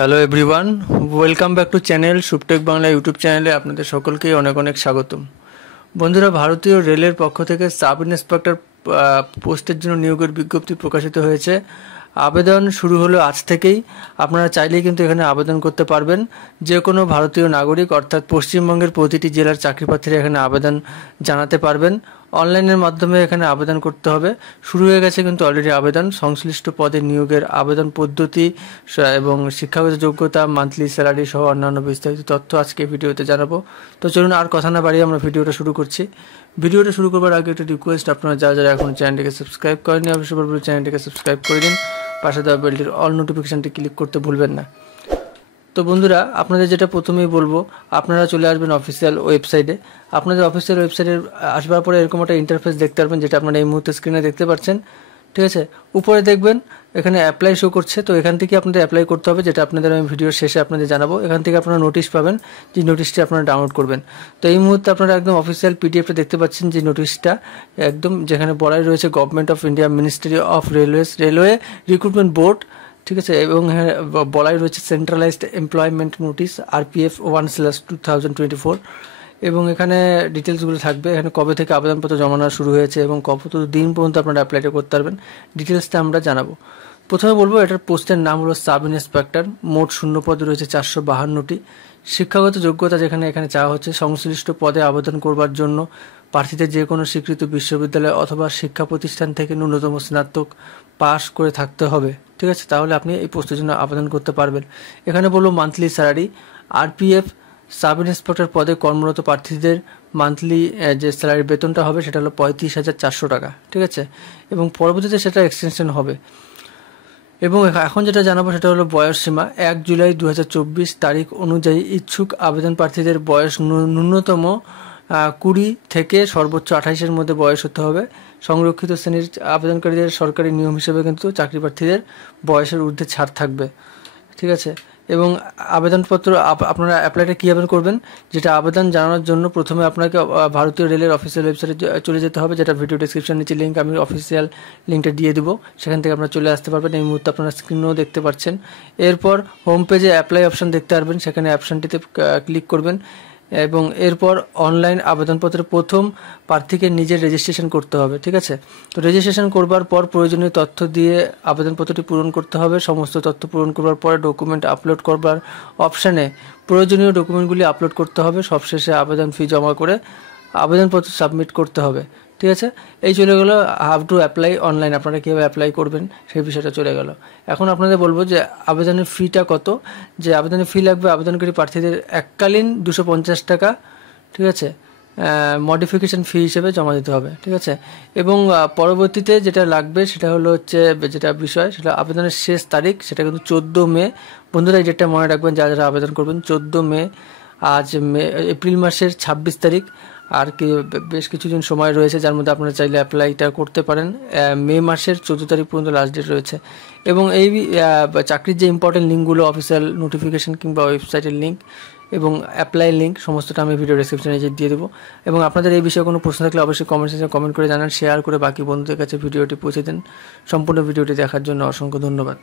Hello everyone, welcome back to channel Shubhotech Bangla YouTube চ্যানেলে আপনাদের সকলকেই অনেক অনেক স্বাগতম। বন্ধুরা, ভারতীয় রেলের পক্ষ থেকে সাব ইন্সপেক্টর পোস্টের জন্য নিয়োগের বিজ্ঞপ্তি প্রকাশিত হয়েছে। আবেদন শুরু হলো আজ থেকেই। আপনারা চাইলেই কিন্তু এখানে আবেদন করতে পারবেন। যে কোনো ভারতীয় নাগরিক অর্থাৎ পশ্চিমবঙ্গের প্রতিটি জেলার চাকরিপ্রার্থীরা এখানে আবেদন জানাতে পারবেন। অনলাইনের মাধ্যমে এখানে আবেদন করতে হবে। শুরু হয়ে গেছে কিন্তু অলরেডি আবেদন। সংশ্লিষ্ট পদে নিয়োগের আবেদন পদ্ধতি এবং শিক্ষাগত যোগ্যতা, মান্থলি স্যালারি সহ অন্যান্য বিস্তারিত তথ্য আজকে ভিডিওতে জানাবো। তো চলুন আর কথা না বাড়িয়ে আমরা ভিডিওটা শুরু করছি। ভিডিওটা শুরু করবার আগে একটা রিকোয়েস্ট, আপনারা যারা এখন চ্যানেলটিকে সাবস্ক্রাইব করেননি অবশ্যই বলবো চ্যানেলটিকে সাবস্ক্রাইব করে দিন। পাশে দেওয়া বেলটির অল নোটিফিকেশানটি ক্লিক করতে ভুলবেন না। তো বন্ধুরা, আপনাদের যেটা প্রথমেই বলবো, আপনারা চলে আসবেন অফিসিয়াল ওয়েবসাইটে। আপনাদের অফিসিয়াল ওয়েবসাইটে আসবার পরে এরকম একটা ইন্টারফেস দেখতে পারবেন, যেটা আপনারা এই মুহূর্তে স্ক্রিনে দেখতে পাচ্ছেন। ঠিক আছে, উপরে দেখবেন এখানে অ্যাপ্লাই শো করছে। তো এখান থেকে আপনাদের অ্যাপ্লাই করতে হবে, যেটা আপনাদের আমি ভিডিওর শেষে আপনাদের জানাবো। এখান থেকে আপনারা নোটিশ পাবেন, যে নোটিশটি আপনারা ডাউনলোড করবেন। তো এই মুহূর্তে আপনারা একদম অফিসিয়াল পিডিএফটা দেখতে পাচ্ছেন, যে নোটিশটা একদম যেখানে বলাই রয়েছে government of India ministry of railway recruitment board. ঠিক আছে, এবং বলাই রয়েছে সেন্ট্রালাইজড এমপ্লয়মেন্ট নোটিশ RPF 1/2024। এবং এখানে ডিটেলসগুলো থাকবে, এখানে কবে থেকে আবেদনপত্র জমা নেওয়া শুরু হয়েছে এবং কত দিন পর্যন্ত আপনারা অ্যাপ্লাইটা করতে পারবেন, ডিটেলসটা আমরা জানাবো। প্রথমে বলবো, এটার পোস্টের নাম হলো সাব ইন্সপেক্টর। মোট শূন্যপদ রয়েছে 452টি। শিক্ষাগত যোগ্যতা এখানে চাওয়া হচ্ছে, সংশ্লিষ্ট পদে আবেদন করবার জন্য প্রার্থীদের যে কোনো স্বীকৃত বিশ্ববিদ্যালয় অথবা শিক্ষা প্রতিষ্ঠান থেকে ন্যূনতম স্নাতক পাস করে থাকতে হবে। ঠিক আছে, তাহলে আপনি এই পোস্টের জন্য আবেদন করতে পারবেন। এখানে বলবো monthly salary RPF sub inspector পদে কর্মরত প্রার্থীদের মান্থলি যে স্যালারি বেতনটা হবে সেটা হলো 35,400 টাকা। ঠিক আছে, এবং পরবর্তীতে সেটা এক্সটেনশন হবে। এবং এখন যেটা জানাবো সেটা হলো বয়স সীমা। 1 জুলাই 2024 তারিখ অনুযায়ী ইচ্ছুক আবেদন প্রার্থীদের বয়স ন্যূনতম 20 থেকে সর্বোচ্চ 28-এর মধ্যে বয়স হতে হবে। সংরক্ষিত শ্রেণীর আবেদনকারীদের সরকারি নিয়ম হিসেবে কিন্তু চাকরি প্রার্থীদের বয়সের ঊর্ধ্বে ছাড় থাকবে। ঠিক আছে, এবং আবেদনপত্র আপনারা অ্যাপ্লাইটা কীভাবে করবেন, যেটা আবেদন জানানোর জন্য প্রথমে আপনাকে ভারতীয় রেলের অফিসিয়াল ওয়েবসাইটে চলে যেতে হবে, যেটা ভিডিও ডিসক্রিপশন নিচে লিঙ্ক, আমি অফিসিয়াল লিঙ্কটা দিয়ে দেবো। সেখান থেকে আপনারা চলে আসতে পারবেন। এই মুহূর্তে আপনারা স্ক্রিনেও দেখতে পাচ্ছেন। এরপর হোম পেজে অ্যাপ্লাই অপশান দেখতে পারবেন, সেখানে অপশানটিতে ক্লিক করবেন এবং এরপর অনলাইন আবেদনপত্রে প্রথম প্রার্থীকে নিজের রেজিস্ট্রেশন করতে হবে। ঠিক আছে, তো রেজিস্ট্রেশন করবার পর প্রয়োজনীয় তথ্য দিয়ে আবেদনপত্রটি পূরণ করতে হবে। সমস্ত তথ্য পূরণ করবার পরে ডকুমেন্ট আপলোড করবার অপশানে প্রয়োজনীয় ডকুমেন্টগুলি আপলোড করতে হবে। সবশেষে আবেদন ফি জমা করে আবেদনপত্র সাবমিট করতে হবে। ঠিক আছে, এই চলে গেলো হাউ টু অ্যাপ্লাই অনলাইন, আপনারা কীভাবে অ্যাপ্লাই করবেন সেই বিষয়টা চলে গেল। এখন আপনাদের বলবো যে আবেদনের ফিটা কত। যে আবেদনের ফি লাগবে আবেদনকারী প্রার্থীদের এককালীন 250 টাকা। ঠিক আছে, মডিফিকেশান ফি হিসেবে জমা দিতে হবে। ঠিক আছে, এবং পরবর্তীতে যেটা লাগবে সেটা হলো যেটা বিষয়, সেটা আবেদনের শেষ তারিখ, সেটা কিন্তু 14 মে। বন্ধুরা, এই ডেটটা মনে রাখবেন যারা আবেদন করবেন, 14 মে। আজ এপ্রিল মাসের 26 তারিখ। আর কি বেশ কিছুদিন সময় রয়েছে, যার মধ্যে আপনারা চাইলে অ্যাপ্লাইটা করতে পারেন। মে মাসের 14 তারিখ পর্যন্ত লাস্ট ডেট রয়েছে। এবং এই চাকরির যে ইম্পর্টেন্ট লিঙ্কগুলো, অফিসিয়াল নোটিফিকেশান কিংবা ওয়েবসাইটের লিঙ্ক এবং অ্যাপ্লাই লিঙ্ক, সমস্তটা আমি ভিডিও ডেসক্রিপশনে দিয়ে দেবো। এবং আপনাদের এই বিষয়ে কোনো প্রশ্ন থাকলে অবশ্যই কমেন্ট সেকশনে কমেন্ট করে জানান, শেয়ার করে বাকি বন্ধুদের কাছে ভিডিওটি পৌঁছে দেন। সম্পূর্ণ ভিডিওটি দেখার জন্য অসংখ্য ধন্যবাদ।